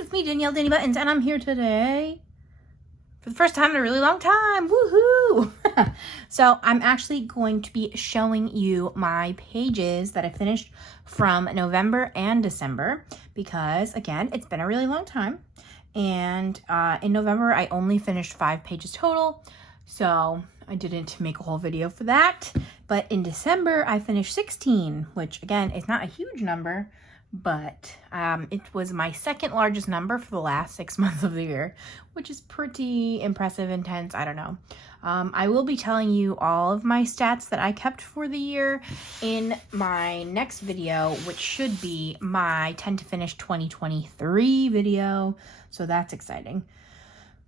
It's me, Danielle Danibuttons, and I'm here today for the first time in a really long time. Woohoo! So I'm actually going to be showing you my pages that I finished from November and December because, again, it's been a really long time. And in November, I only finished 5 pages total, so I didn't make a whole video for that. But in December, I finished 16, which, again, is not a huge number, but it was my second largest number for the last 6 months of the year, which is pretty impressive, intense, I don't know. I will be telling you all of my stats that I kept for the year in my next video, which should be my 10 to finish 2023 video, so that's exciting.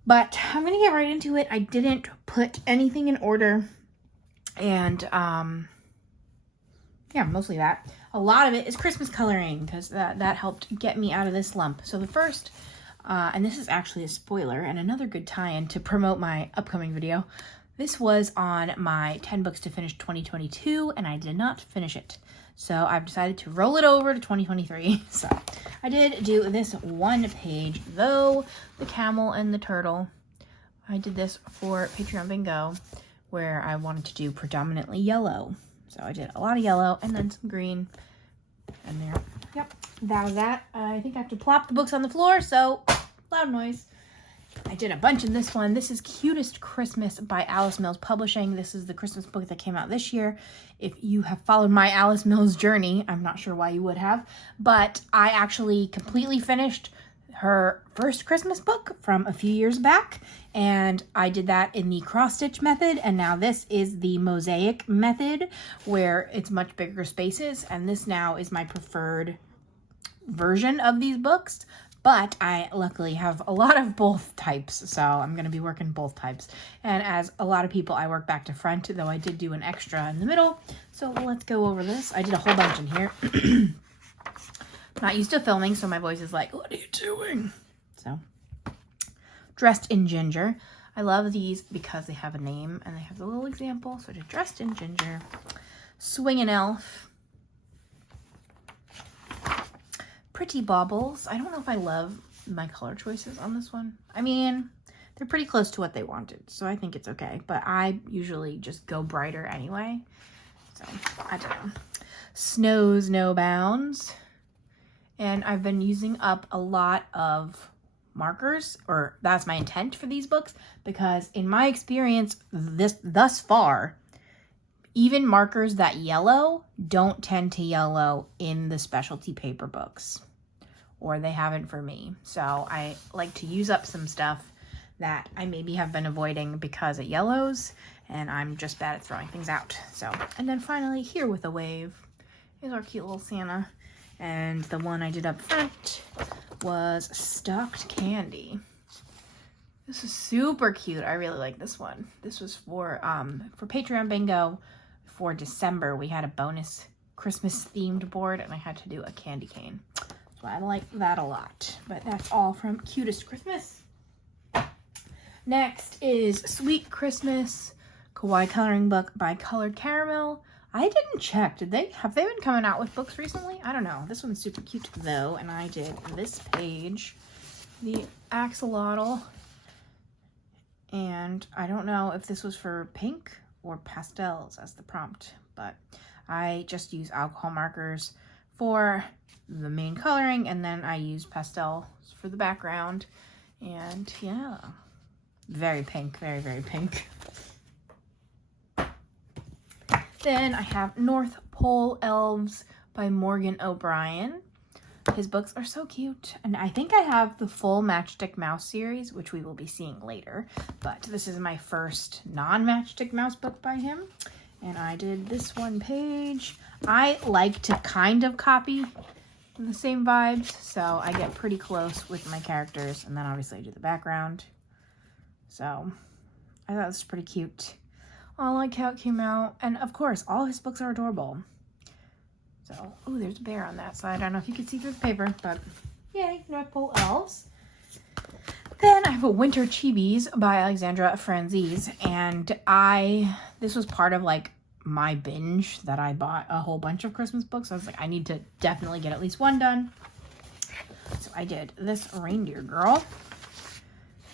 But I'm gonna get right into it. I didn't put anything in order, and yeah, mostly that. A lot of it is Christmas coloring because that helped get me out of this slump. So the first, and this is actually a spoiler and another good tie-in to promote my upcoming video. This was on my 10 books to finish 2022 and I did not finish it. So I've decided to roll it over to 2023. So I did do this one page though, the camel and the turtle. I did this for Patreon Bingo where I wanted to do predominantly yellow. So I did a lot of yellow and then some green and there. Yep, that was that. I think I have to plop the books on the floor, so loud noise. I did a bunch in this one. This is Cutest Christmas by Alice Mills Publishing. This is the Christmas book that came out this year. If you have followed my Alice Mills journey, I'm not sure why you would have, but I actually completely finished her first Christmas book from a few years back, and I did that in the cross stitch method, and now this is the mosaic method where it's much bigger spaces, and this now is my preferred version of these books, but I luckily have a lot of both types, so I'm going to be working both types. And as a lot of people, I work back to front, though I did do an extra in the middle, so let's go over this. I did a whole bunch in here. Not used to filming, so my voice is like, what are you doing? So, Dressed in Ginger. I love these because they have a name and they have the little example. So I did Dressed in Ginger. Swingin' Elf. Pretty Baubles. I don't know if I love my color choices on this one. I mean, they're pretty close to what they wanted, so I think it's okay. But I usually just go brighter anyway. So, I don't know. Snow's No Bounds. And I've been using up a lot of markers, or that's my intent for these books, because in my experience thus far, even markers that yellow don't tend to yellow in the specialty paper books, or they haven't for me. So I like to use up some stuff that I maybe have been avoiding because it yellows, and I'm just bad at throwing things out. So, and then finally, Here with a Wave is our cute little Santa. And the one I did up front was Stocked Candy. This is super cute. I really like this one. This was for Patreon Bingo for December. We had a bonus Christmas themed board and I had to do a candy cane. So I like that a lot. But that's all from Cutest Christmas. Next is Sweet Christmas, Kawaii coloring book by Colored Caramel. I didn't check. Have they been coming out with books recently? I don't know. This one's super cute though, and I did this page, the axolotl, and I don't know if this was for pink or pastels as the prompt, but I just use alcohol markers for the main coloring, and then I use pastels for the background, and yeah, very pink, very, very pink. Then I have North Pole Elves by Morgan O'Brien. His books are so cute. And I think I have the full Matchstick Mouse series, which we will be seeing later. But this is my first non-Matchstick Mouse book by him. And I did this one page. I like to kind of copy the same vibes, so I get pretty close with my characters. And then obviously I do the background. So I thought this was pretty cute. I like how it came out, and of course, all his books are adorable. So, oh, there's a bear on that side. I don't know if you can see through the paper, but yay, North Pole Elves. Then I have a Winter Chibis by Alexandra Franzese, and this was part of like my binge that I bought a whole bunch of Christmas books. I was like, I need to definitely get at least one done. So So I did this reindeer girl.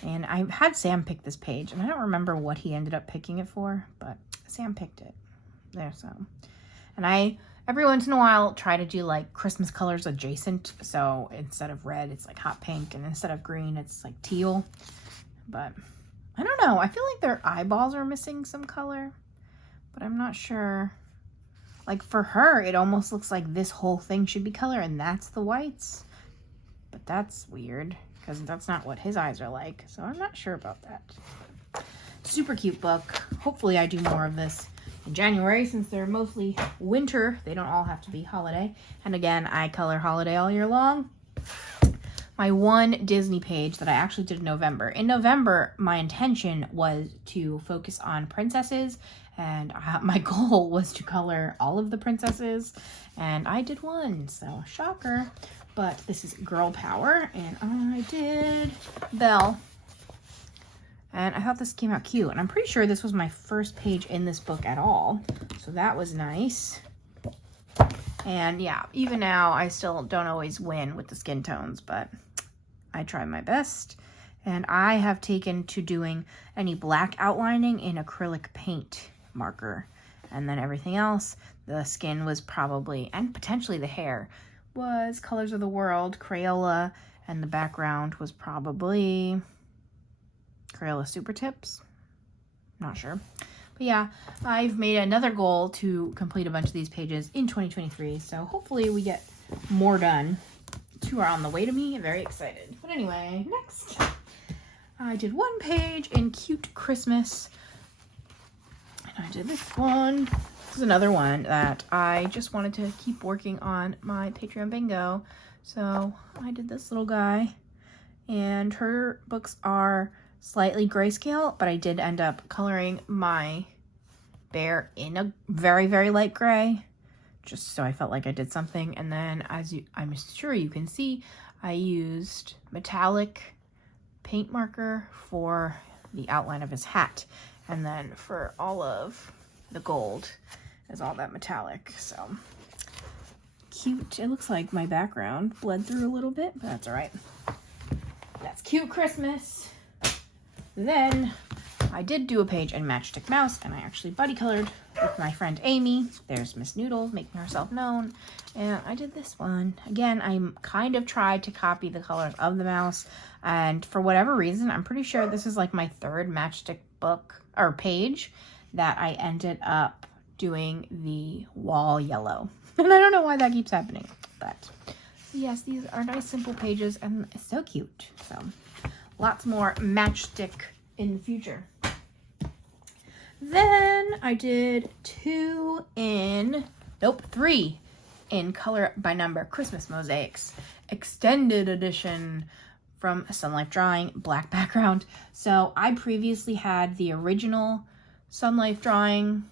And I had Sam pick this page. And I don't remember what he ended up picking it for. But Sam picked it. There, so. And I, every once in a while, try to do like Christmas colors adjacent. So instead of red, it's like hot pink. And instead of green, it's like teal. But I don't know. I feel like their eyeballs are missing some color. But I'm not sure. Like for her, it almost looks like this whole thing should be color and that's the whites. But that's weird because that's not what his eyes are like. So I'm not sure about that. Super cute book. Hopefully I do more of this in January since they're mostly winter. They don't all have to be holiday. And again, I color holiday all year long. My one Disney page that I actually did in November. In November, my intention was to focus on princesses. And my goal was to color all of the princesses. And I did one, so shocker. But this is Girl Power. And I did Belle. And I thought this came out cute. And I'm pretty sure this was my first page in this book at all. So that was nice. And yeah, even now, I still don't always win with the skin tones. But I try my best. And I have taken to doing any black outlining in acrylic paint marker, and then everything else, the skin was probably, and potentially the hair, was Colors of the World, Crayola, and the background was probably Crayola Super Tips. Not sure. But yeah, I've made another goal to complete a bunch of these pages in 2023, so hopefully we get more done. 2 are on the way to me. I'm very excited. But anyway, next. I did one page in Cute Christmas. I did this one. This is another one that I just wanted to keep working on my Patreon bingo. So I did this little guy. And her books are slightly grayscale, but I did end up coloring my bear in a very, very light gray. Just so I felt like I did something. And then I'm sure you can see, I used metallic paint marker for the outline of his hat. And then for all of the gold is all that metallic. So cute. It looks like my background bled through a little bit, but that's all right. That's Cute Christmas. Then I did do a page in Matchstick Mouse, and I actually buddy colored with my friend Amy. There's Miss Noodle making herself known. And I did this one. Again, I kind of tried to copy the colors of the mouse. And for whatever reason, I'm pretty sure this is like my 3rd Matchstick book or page that I ended up doing the wall yellow. And I don't know why that keeps happening. But yes, these are nice simple pages and it's so cute. So lots more Matchstick in the future. Then I did 3 in Color by Number Christmas Mosaics. Extended edition from Sun Life Drawing, black background. So I previously had the original Sun Life Drawing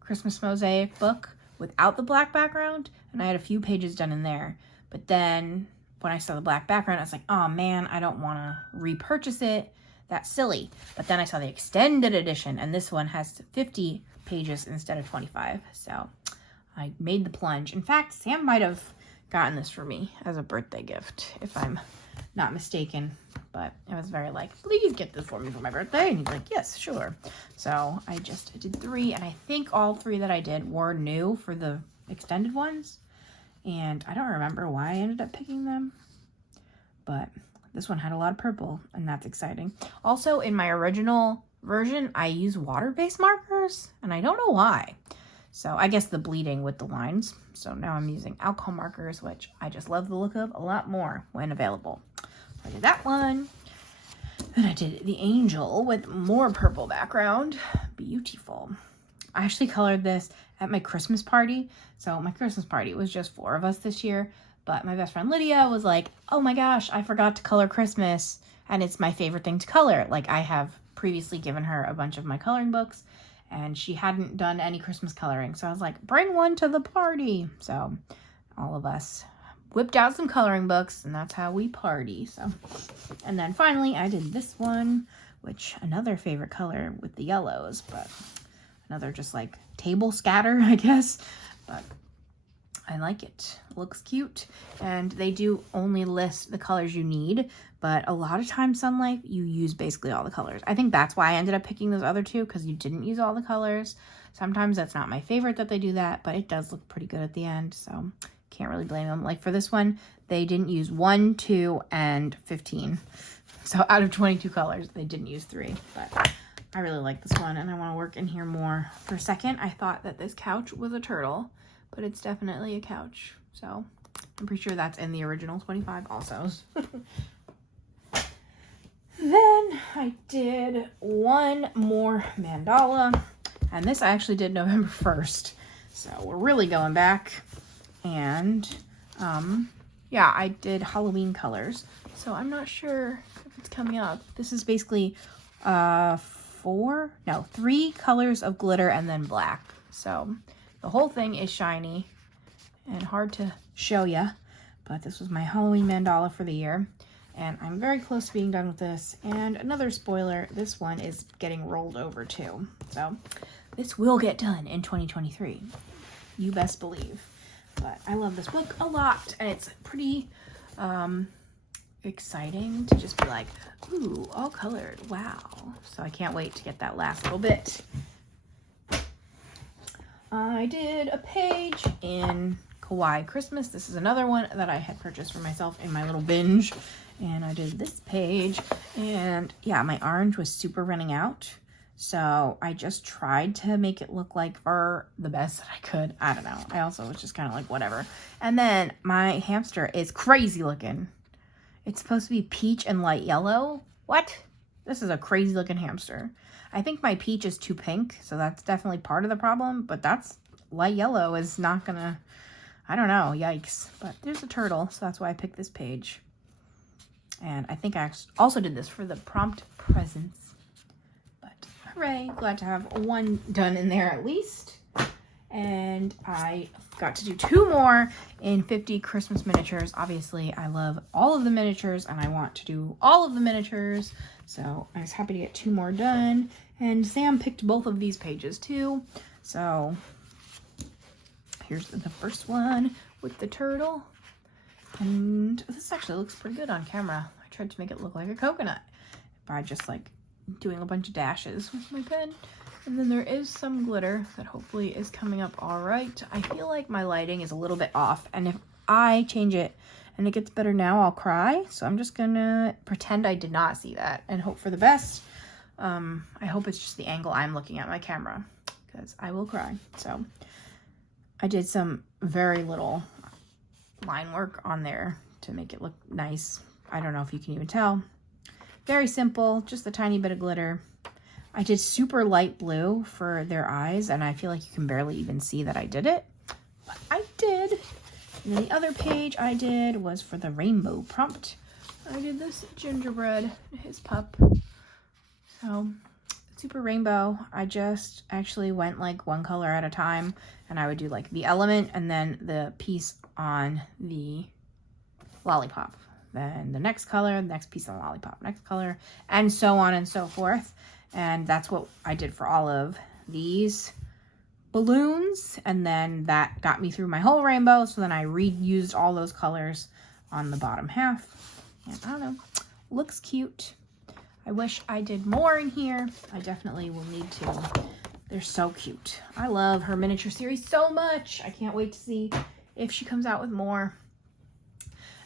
Christmas Mosaic book without the black background, and I had a few pages done in there. But then when I saw the black background, I was like, oh man, I don't want to repurchase it. That's silly. But then I saw the extended edition, and this one has 50 pages instead of 25. So I made the plunge. In fact, Sam might have gotten this for me as a birthday gift, if I'm not mistaken. But I was very like, please get this for me for my birthday. And he's like, yes, sure. So I just did 3, and I think all 3 that I did were new for the extended ones. And I don't remember why I ended up picking them. But this one had a lot of purple, and that's exciting. Also, in my original version, I use water-based markers, and I don't know why. So I guess the bleeding with the lines. So now I'm using alcohol markers, which I just love the look of a lot more when available. I did that one. Then I did the angel with more purple background. Beautiful. I actually colored this at my Christmas party. So my Christmas party was just 4 of us this year. But my best friend Lydia was like, oh my gosh, I forgot to color Christmas. And it's my favorite thing to color. Like, I have previously given her a bunch of my coloring books, and she hadn't done any Christmas coloring. So I was like, bring one to the party. So all of us whipped out some coloring books, and that's how we party. So, and then finally I did this one, which another favorite color with the yellows, but another just like table scatter, I guess. But I like it. Looks cute. And they do only list the colors you need, but a lot of times Sun Life, you use basically all the colors. I think that's why I ended up picking those other two, because you didn't use all the colors. Sometimes that's not my favorite that they do that, but it does look pretty good at the end, so can't really blame them. Like for this one, they didn't use 1, 2, and 15. So out of 22 colors, they didn't use 3, but I really like this one and I want to work in here more. For a second, I thought that this couch was a turtle, but it's definitely a couch. So I'm pretty sure that's in the original 25 also. Then I did one more mandala, and this I actually did November 1st. So we're really going back. And yeah, I did Halloween colors. So I'm not sure if it's coming up. This is basically 3 colors of glitter and then black. So the whole thing is shiny and hard to show ya, but this was my Halloween mandala for the year. And I'm very close to being done with this. And another spoiler, this one is getting rolled over too. So this will get done in 2023. You best believe. But I love this book a lot. And it's pretty exciting to just be like, ooh, all colored. Wow. So I can't wait to get that last little bit. I did a page in Kawaii Christmas. This is another one that I had purchased for myself in my little binge. And I did this page, and yeah, my orange was super running out. So I just tried to make it look like fur the best that I could. I don't know. I also was just kind of like, whatever. And then my hamster is crazy looking. It's supposed to be peach and light yellow. What? This is a crazy looking hamster. I think my peach is too pink, so that's definitely part of the problem. But that's light yellow is not gonna, I don't know, yikes. But there's a turtle, so that's why I picked this page. And I think I also did this for the prompt presents. But hooray, glad to have one done in there at least. And I got to do 2 more in 50 Christmas miniatures. Obviously, I love all of the miniatures and I want to do all of the miniatures. So I was happy to get 2 more done. And Sam picked both of these pages too. So here's the first one with the turtle. And this actually looks pretty good on camera. I tried to make it look like a coconut by just like doing a bunch of dashes with my pen. And then there is some glitter that hopefully is coming up all right. I feel like my lighting is a little bit off, and if I change it and it gets better now, I'll cry. So I'm just gonna pretend I did not see that and hope for the best. I hope it's just the angle I'm looking at my camera, because I will cry. So I did some very little line work on there to make it look nice. I don't know if you can even tell. Very simple, just a tiny bit of glitter. I did super light blue for their eyes, and I feel like you can barely even see that I did it, but I did. And then the other page I did was for the rainbow prompt. I did this gingerbread, his pup. So super rainbow. I just actually went like 1 color at a time, and I would do like the element and then the piece on the lollipop, then the next color, the next piece on the lollipop, next color, and so on and so forth. And that's what I did for all of these balloons, and then that got me through my whole rainbow. So then I reused all those colors on the bottom half, and I don't know, looks cute. I wish I did more in here. I definitely will need to. They're so cute. I love her miniature series so much. I can't wait to see if she comes out with more.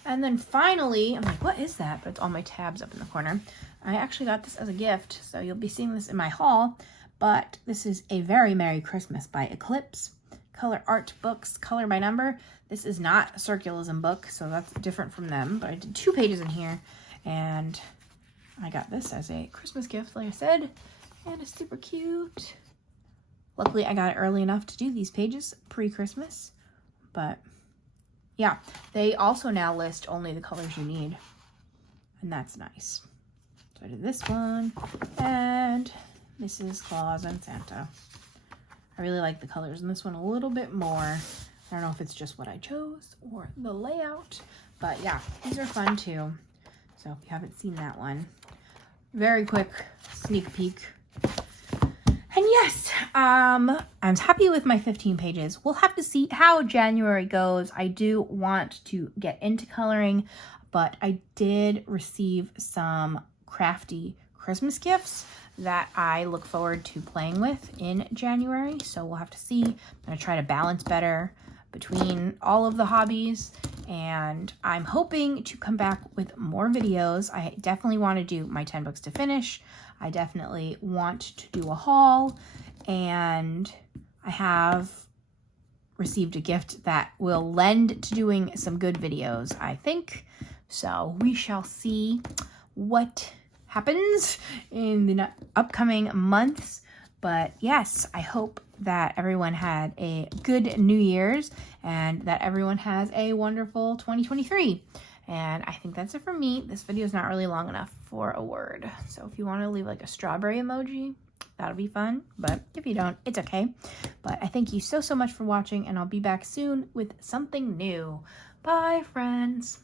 And then finally, I'm like, what is that? But it's all my tabs up in the corner. I actually got this as a gift, so you'll be seeing this in my haul. But this is A Very Merry Christmas by Eclipse. Color Art Books, color by number. This is not a circulism book, so that's different from them. But I did 2 pages in here, and I got this as a Christmas gift, like I said. And it's super cute. Luckily, I got it early enough to do these pages pre-Christmas. But yeah, they also now list only the colors you need, and that's nice. So I did this one, and Mrs. Claus and Santa. I really like the colors in this one a little bit more. I don't know if it's just what I chose or the layout, but yeah, these are fun too. So if you haven't seen that one, very quick sneak peek. And yes, I'm happy with my 15 pages. We'll have to see how January goes. I do want to get into coloring, but I did receive some crafty Christmas gifts that I look forward to playing with in January. So we'll have to see. I'm going to try to balance better between all of the hobbies, and I'm hoping to come back with more videos. I definitely want to do my 10 books to finish. I definitely want to do a haul, and I have received a gift that will lend to doing some good videos, I think. So we shall see what happens in the upcoming months. But yes, I hope that everyone had a good New Year's and that everyone has a wonderful 2023. And I think that's it for me. This video is not really long enough for a word. So if you want to leave like a strawberry emoji, that'll be fun. But if you don't, it's okay. But I thank you so much for watching, and I'll be back soon with something new. Bye, friends.